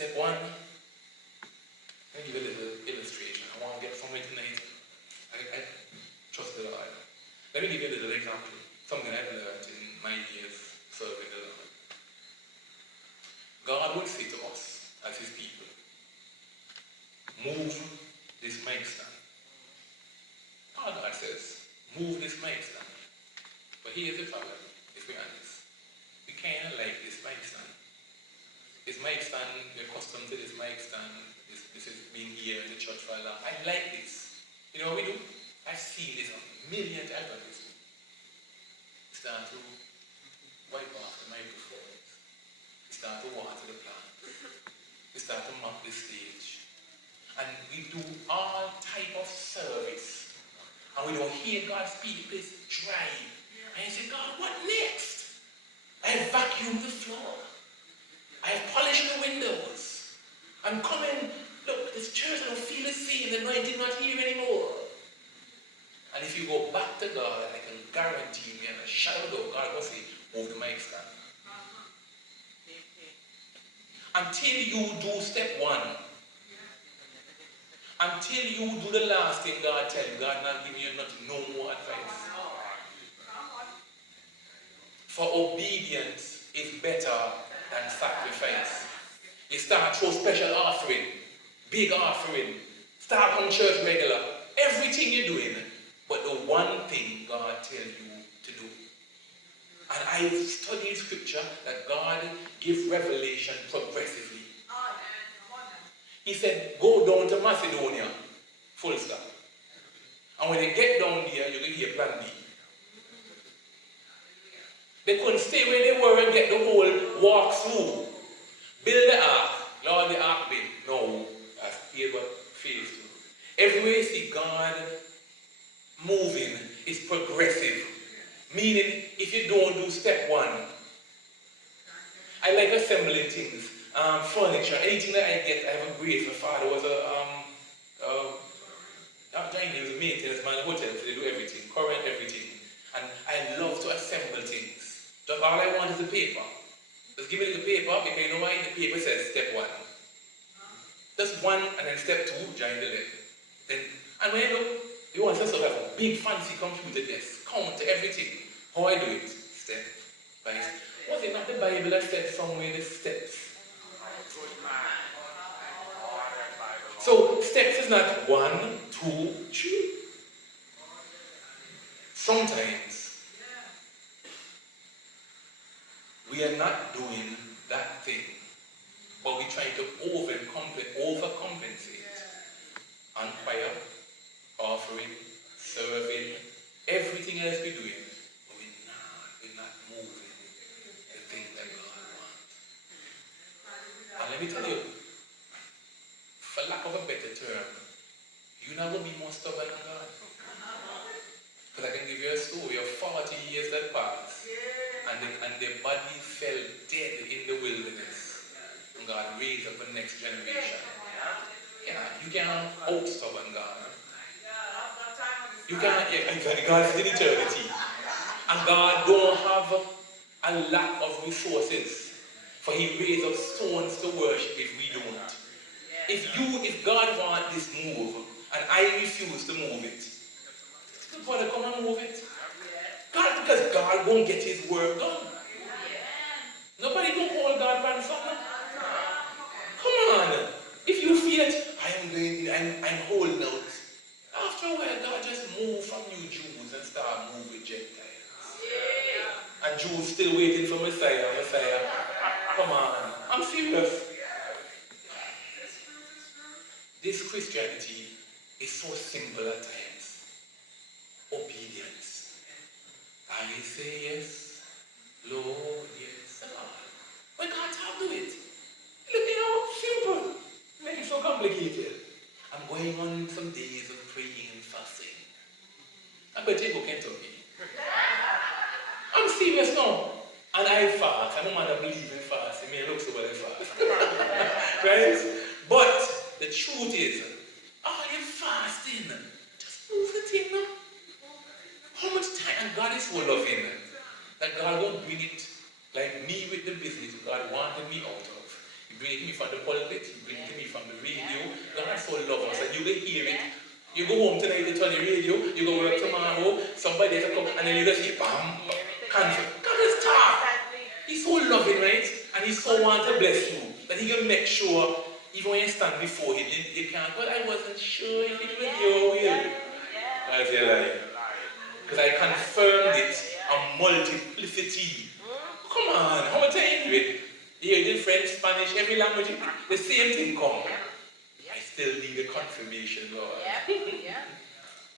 Step one, let me give a little illustration. I want to get somewhere tonight. I trust the Lord. Let me give you a little example. Something I've learned in my years serving the Lord. God would say to us as his people, move this mic stand. God says, move this mic stand. But here's the problem, if we're honest. We kind of like this mic stand. This mic stand, we're accustomed to this mic stand. This has been here in the church for a long time. I like this. You know what we do? I've seen this a million times on this. We start to wipe off the microphones. We start to water the plants. We start to mop the stage. And we do all type of service. And we don't hear God speak. It's dry. And you say, God, what next? I have vacuumed the floor. I have polished the windows. I'm coming. Look, this church, I don't feel the same. The anointing not here anymore. And if you go back to God, I can guarantee you, and a shadow of God will say, move the mic stand. Until you do step one, until you do the last thing God tells you, God not giving you nothing, no more advice. For obedience is better than sacrifice. You start through special offering, big offering, start on church regular, everything you're doing, but the one thing God tells you to do. And I studied scripture that God gives revelation progressively. He said, go down to Macedonia, full stop. And when they get down there, you will hear plan B. They couldn't stay where they were and get the whole walk through. Build the ark. Lord, the ark built. No, that's here but phase 2. Everywhere you see God moving, it's progressive. Meaning, if you don't do step one, I like assembling things, furniture, anything that I get. I have a great. My father was he was a maintenance man in the hotel, so they do everything, current everything. And I love to assemble things. Just all I want is the paper. Just give me the paper, because you know why the paper says step one. Just one, and then step 2, join the left. Then, and when you look, you want to have a big fancy computer desk, count everything. How I do it? Step by step. Was it not the Bible that said somewhere the steps? So steps is not 1, 2, 3. Sometimes we are not doing that thing, but we try to overcompensate on prayer, offering, serving, everything else we're doing, but we're not moving the thing that God wants. And let me tell you, for lack of a better term, you're not going to be more stubborn than God. Because I can give you a story of 40 years that passed, and the body fell dead in the wilderness. And God raised up the next generation. Yeah, you can't out-stubborn God. You can't, God's in eternity. And God don't have a lack of resources. For he raised up stones to worship if we don't. If God wants this move, and I refuse to move it, Father, come and move it. God, because God won't get his work done. Nobody can hold God ransom. Come on. If you feel it, I'm holding out. After a while, God just move from you Jews and start moving with Gentiles. And Jews still waiting for Messiah. Come on. I'm serious. This Christianity is so simple at times. Obedience. I say yes, Lord, yes. When God talk, do it. Look at how simple. Make it so complicated. I'm going on some days of praying and fasting. I bet you go Kentucky. I'm serious now. And I fast. I'm a man that believes in fast. It may look so well in fast. Right? But the truth is, all you fasting, just move the thing now. How much time God is so loving that God won't bring it like me with the business God wanted me out of. You bring it to me from the pulpit, you bring it to me from the radio. God so loves us, and you will hear it. You go home tonight, you turn the radio, you go work tomorrow, somebody else come, and then you just hear, bam, cancel. God is talk. He's so loving, right? And he so wants to bless you, that he can make sure, even when you stand before him, you can't, well, I wasn't sure if it was your will. I say like, because I confirmed it a multiplicity. Come on, how much time do it? Here, French, Spanish, every language, the same thing come. I still need a confirmation, Lord.